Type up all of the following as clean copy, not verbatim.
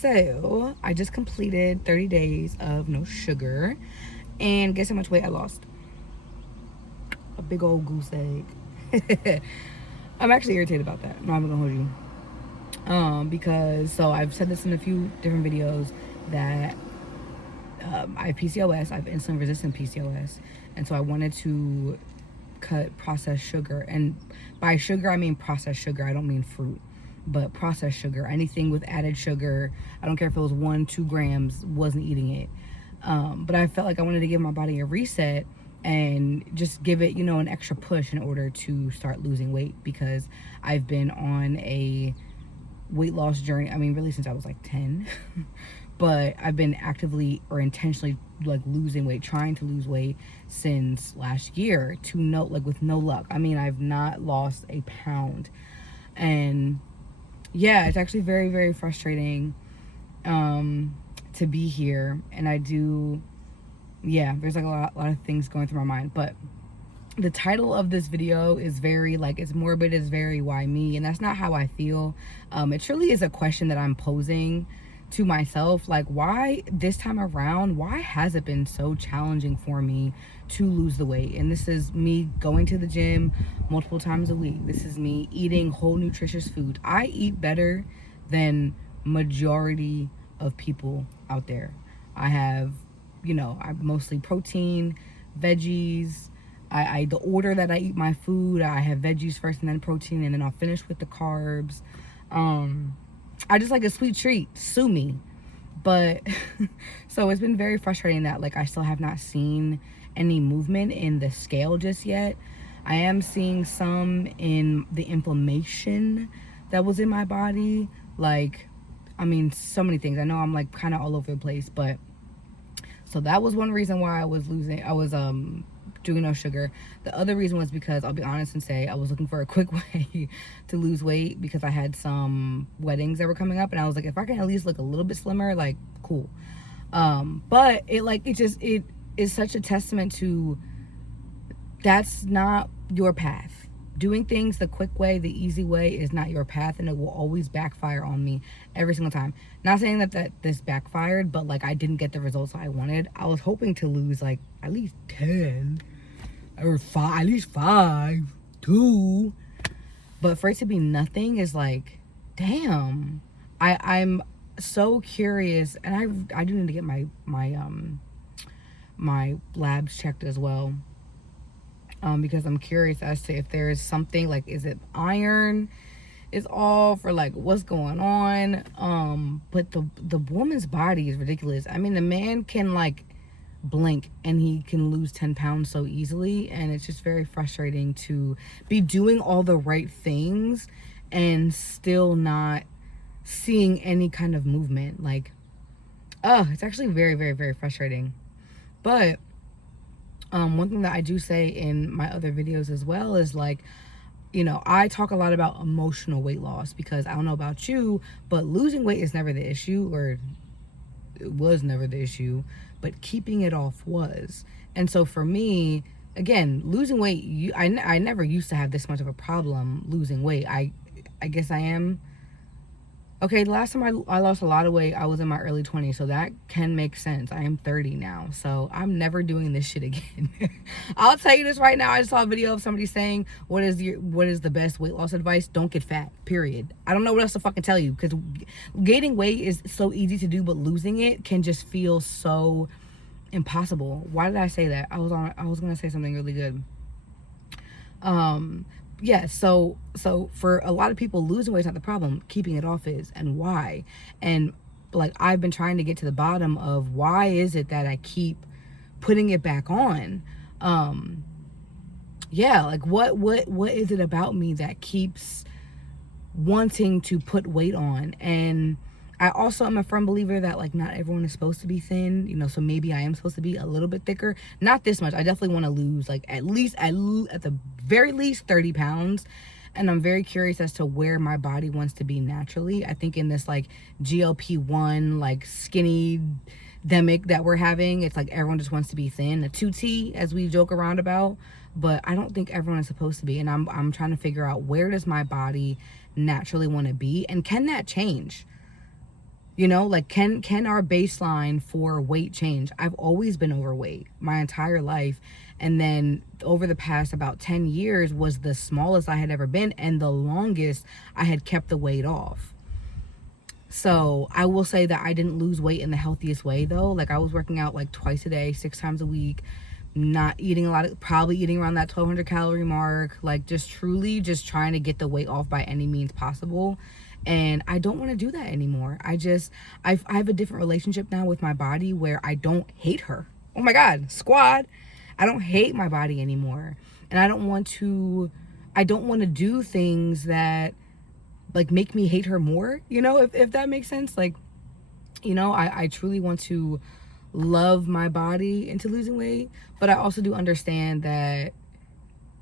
So I just completed 30 days of no sugar, and guess how much weight I lost? A big old goose egg. I'm actually irritated about that. No, I'm gonna hold you. Because so I've said this in a few different videos that I have PCOS. I have insulin resistant PCOS, and so I wanted to cut processed sugar. And by sugar, I mean processed sugar. I don't mean fruit, but processed sugar. Anything with added sugar. I don't care if it was 1-2 grams. Wasn't eating it. But I felt like I wanted to give my body a reset and just give it, an extra push in order to start losing weight, because I've been on a weight loss journey. I mean, really since I was like 10. But I've been actively or intentionally like losing weight, trying to lose weight since last year with no luck. I mean, I've not lost a pound. And yeah, it's actually very, very frustrating to be here. And there's like a lot of things going through my mind. But the title of this video is very it's morbid, it's very why me, and that's not how I feel. It truly is a question that I'm posing to myself, like, why this time around, why has it been so challenging for me to lose the weight? And this is me going to the gym multiple times a week. This is me eating whole nutritious food. I eat better than majority of people out there. I have, I'm mostly protein, veggies. The order that I eat my food, I have veggies first and then protein, and then I'll finish with the carbs. I just like a sweet treat. Sue me. But so it's been very frustrating that I still have not seen any movement in the scale just yet. I am seeing some in the inflammation that was in my body. So many things. I know I'm kind of all over the place, but so that was one reason why I was doing no sugar. The other reason was because, I'll be honest and say, I was looking for a quick way to lose weight, because I had some weddings that were coming up, and I was like, if I can at least look a little bit slimmer, cool. But it is such a testament to, that's not your path. Doing things the quick way, the easy way, is not your path, and it will always backfire on me every single time. Not saying that this backfired, but I didn't get the results I wanted. I was hoping to lose at least 10 or 5, at least 5, 2. But for it to be nothing is damn. I'm so curious, and I do need to get my labs checked as well. Because I'm curious as to if there is something, is it iron is off, or what's going on. But the woman's body is ridiculous. I mean, the man can blink and he can lose 10 pounds so easily, and it's just very frustrating to be doing all the right things and still not seeing any kind of movement. It's actually very, very, very frustrating. But one thing that I do say in my other videos as well is I talk a lot about emotional weight loss, because I don't know about you, but losing weight is never the issue, or it was never the issue, but keeping it off was. And so for me, again, losing weight, I never used to have this much of a problem losing weight. I guess I am. Okay, the last time I lost a lot of weight, I was in my early 20s, so that can make sense. I am 30 now, so I'm never doing this shit again. I'll tell you this right now. I just saw a video of somebody saying, what is the best weight loss advice? Don't get fat, period. I don't know what else to fucking tell you, because gaining weight is so easy to do, but losing it can just feel so impossible. Why did I say that? I was going to say something really good. Yeah, so for a lot of people, losing weight is not the problem. Keeping it off is, and why. And I've been trying to get to the bottom of why is it that I keep putting it back on. What is it about me that keeps wanting to put weight on? And I also am a firm believer that not everyone is supposed to be thin, so maybe I am supposed to be a little bit thicker. Not this much. I definitely want to lose at the very least 30 pounds. And I'm very curious as to where my body wants to be naturally. I think in this GLP-1 skinny demic that we're having, it's everyone just wants to be thin, a 2T, as we joke around about. But I don't think everyone is supposed to be. And I'm trying to figure out, where does my body naturally want to be, and can that change? You know, like can our baseline for weight change? I've always been overweight my entire life, and then over the past about 10 years was the smallest I had ever been, and the longest I had kept the weight off. So I will say that I didn't lose weight in the healthiest way though. Like I was working out like twice a day, 6 times a week, not eating a lot of, probably eating around that 1200 calorie mark, like just truly just trying to get the weight off by any means possible. And I don't want to do that anymore. I have a different relationship now with my body where I don't hate her. Oh my God, squad. I don't hate my body anymore. And I don't want to do things that like make me hate her more, you know, if that makes sense. Like, you know, I truly want to love my body into losing weight, but I also do understand that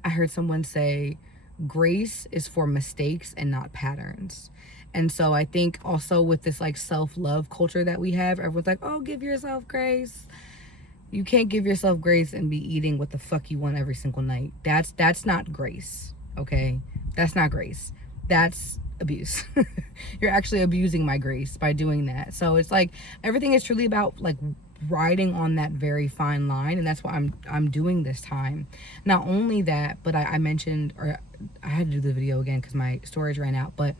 I heard someone say grace is for mistakes and not patterns. And so I think also with this like self-love culture that we have, everyone's like, oh, give yourself grace. You can't give yourself grace and be eating what the fuck you want every single night. That's not grace, okay? That's not grace. That's abuse. You're actually abusing my grace by doing that. So it's like everything is truly about like riding on that very fine line, and that's what I'm doing this time. Not only that, but I mentioned, or I had to do the video again because my storage ran out, but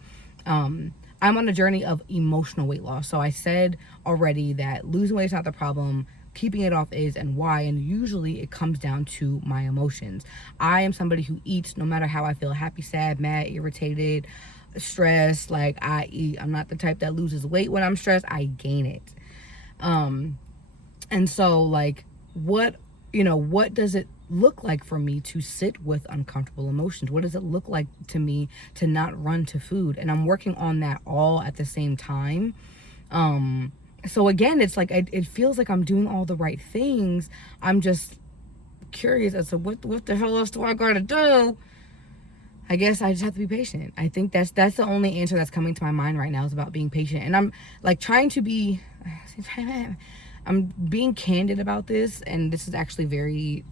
I'm on a journey of emotional weight loss. So I said already that losing weight is not the problem, keeping it off is, and why. And usually it comes down to my emotions. I am somebody who eats no matter how I feel, happy, sad, mad, irritated, stressed. Like I eat. I'm not the type that loses weight when I'm stressed. I gain it. And so like what does it look like for me to sit with uncomfortable emotions? What does it look like to me to not run to food? And I'm working on that all at the same time. So again, it's like it feels like I'm doing all the right things. I'm just curious as to what the hell else do I gotta do? I guess I just have to be patient. I think that's the only answer that's coming to my mind right now, is about being patient. And I'm like I'm being candid about this, and this is actually very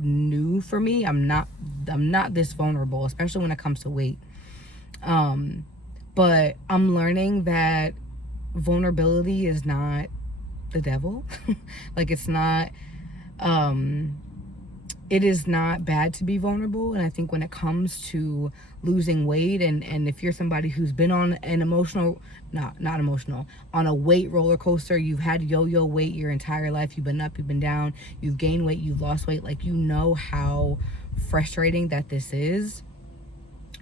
new for me. I'm not this vulnerable, especially when it comes to weight. But I'm learning that vulnerability is not the devil. Like it's not it is not bad to be vulnerable. And I think when it comes to losing weight, and if you're somebody who's been on an on a weight roller coaster, you've had yo-yo weight your entire life, you've been up, you've been down, you've gained weight, you've lost weight, like you know how frustrating that this is.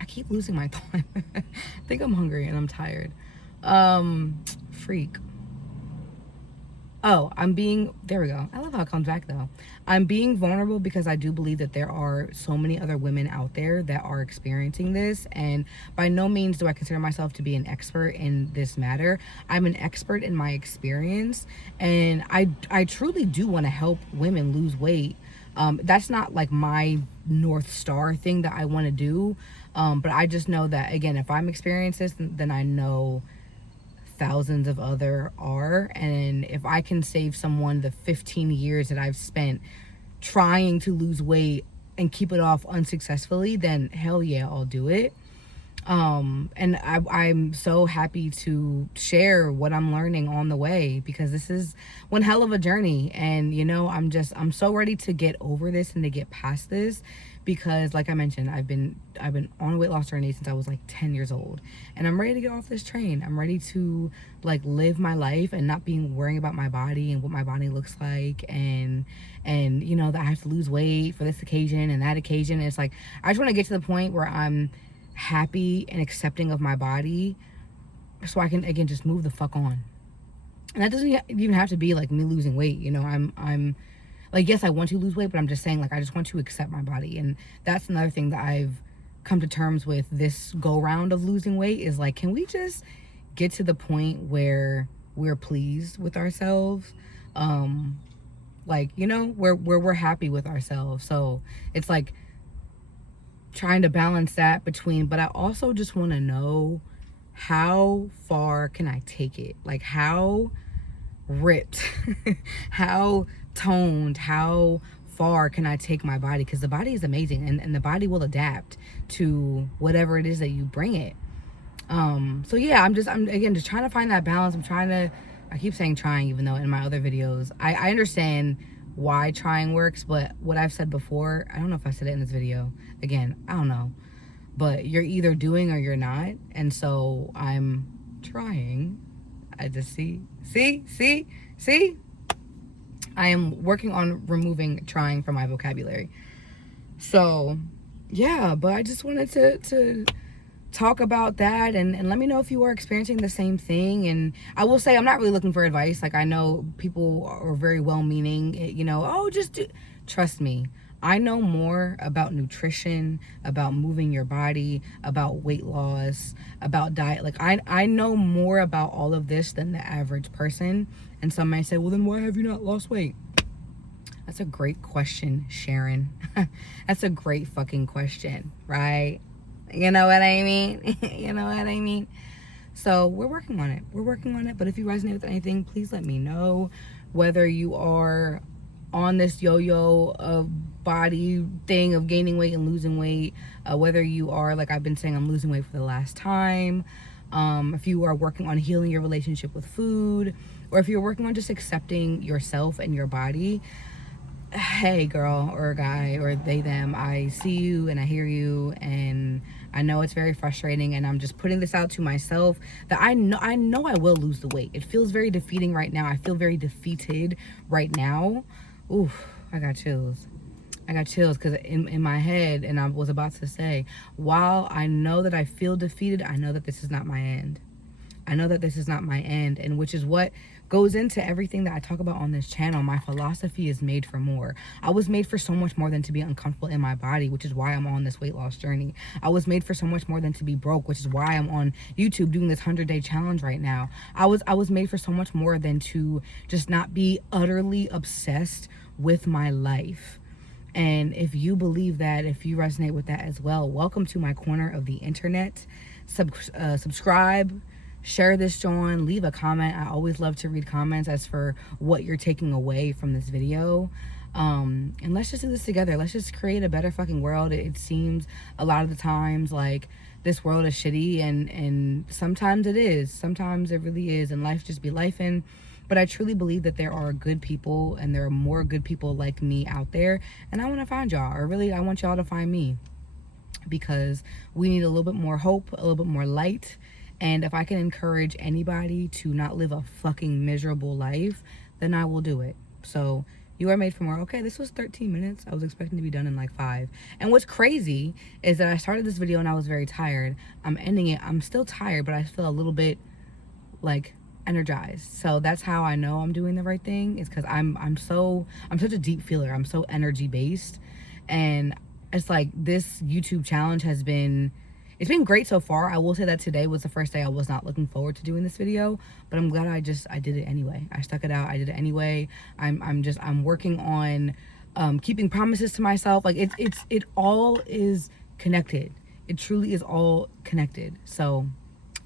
I keep losing my thought. I think I'm hungry and I'm tired. Freak. Oh, there we go. I love how it comes back though. I'm being vulnerable because I do believe that there are so many other women out there that are experiencing this. And by no means do I consider myself to be an expert in this matter. I'm an expert in my experience. And I truly do want to help women lose weight. That's not like my North Star thing that I want to do. But I just know that, again, if I'm experiencing this, then I know thousands of other are. And if I can save someone the 15 years that I've spent trying to lose weight and keep it off unsuccessfully, then hell yeah, I'll do it. And I'm so happy to share what I'm learning on the way, because this is one hell of a journey. And you know, I'm so ready to get over this and to get past this, because like I mentioned, I've been on a weight loss journey since I was like 10 years old, and I'm ready to get off this train. I'm ready to like live my life and not being worrying about my body and what my body looks like, and you know, that I have to lose weight for this occasion and that occasion. And it's like I just want to get to the point where I'm happy and accepting of my body, so I can again just move the fuck on. And that doesn't even have to be like me losing weight, you know. I'm like, yes, I want to lose weight, but I'm just saying, like, I just want to accept my body. And that's another thing that I've come to terms with this go round of losing weight, is like, can we just get to the point where we're pleased with ourselves? Like, you know, where we're happy with ourselves. So it's like trying to balance that between, but I also just want to know, how far can I take it? Like, how ripped, how toned, how far can I take my body? Because the body is amazing, and the body will adapt to whatever it is that you bring it. So yeah, I'm again just trying to find that balance. I keep saying trying, even though in my other videos I understand why trying works, but what I've said before, I don't know if I said it in this video. Again, I don't know. But you're either doing or you're not. And so I'm trying. I just see. I am working on removing trying from my vocabulary. So yeah, but I just wanted to talk about that and let me know if you are experiencing the same thing. And I will say I'm not really looking for advice. Like, I know people are very well meaning, you know, oh, just do. Trust me, I know more about nutrition, about moving your body, about weight loss, about diet. Like, I know more about all of this than the average person. And some might say, well, then why have you not lost weight? That's a great question, Sharon. That's a great fucking question, right? You know what I mean? You know what I mean? So we're working on it. But if you resonate with anything, please let me know. Whether you are on this yo-yo of body thing of gaining weight and losing weight, whether you are, like I've been saying, I'm losing weight for the last time, if you are working on healing your relationship with food, or if you're working on just accepting yourself and your body, hey girl or guy or they them, I see you and I hear you, and I know it's very frustrating, and I'm just putting this out to myself that I know I will lose the weight. It feels very defeating right now. I feel very defeated right now. Oof, I got chills because in my head, and I was about to say, while I know that I feel defeated, I know that this is not my end. And which is what goes into everything that I talk about on this channel. My philosophy is made for more. I was made for so much more than to be uncomfortable in my body, which is why I'm on this weight loss journey. I was made for so much more than to be broke, which is why I'm on YouTube doing this 100-day challenge right now. I was made for so much more than to just not be utterly obsessed with my life. And if you believe that, if you resonate with that as well, welcome to my corner of the internet. Subscribe, share this, John, leave a comment. I always love to read comments as for what you're taking away from this video. And let's just do this together. Let's just create a better fucking world. It seems a lot of the times like this world is shitty, and sometimes it is. Sometimes it really is, and life just be lifing. But I truly believe that there are good people, and there are more good people like me out there. And I want to find y'all, or really I want y'all to find me, because we need a little bit more hope, a little bit more light. And if I can encourage anybody to not live a fucking miserable life, then I will do it. So you are made for more. Okay, this was 13 minutes. I was expecting to be done in like 5. And what's crazy is that I started this video and I was very tired. I'm ending it. I'm still tired, but I feel a little bit like energized. So that's how I know I'm doing the right thing, is because I'm such a deep feeler. I'm so energy based. And it's like this YouTube challenge has been, it's been great so far. I will say that today was the first day I was not looking forward to doing this video, but I'm glad I did it anyway. I stuck it out. I did it anyway. I'm working on keeping promises to myself. Like it all is connected. It truly is all connected. So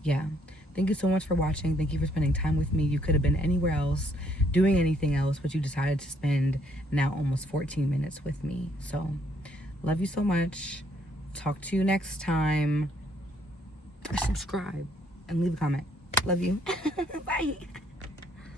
yeah. Thank you so much for watching. Thank you for spending time with me. You could have been anywhere else, doing anything else, but you decided to spend now almost 14 minutes with me. So love you so much. Talk to you next time. Subscribe and leave a comment. Love you. Bye.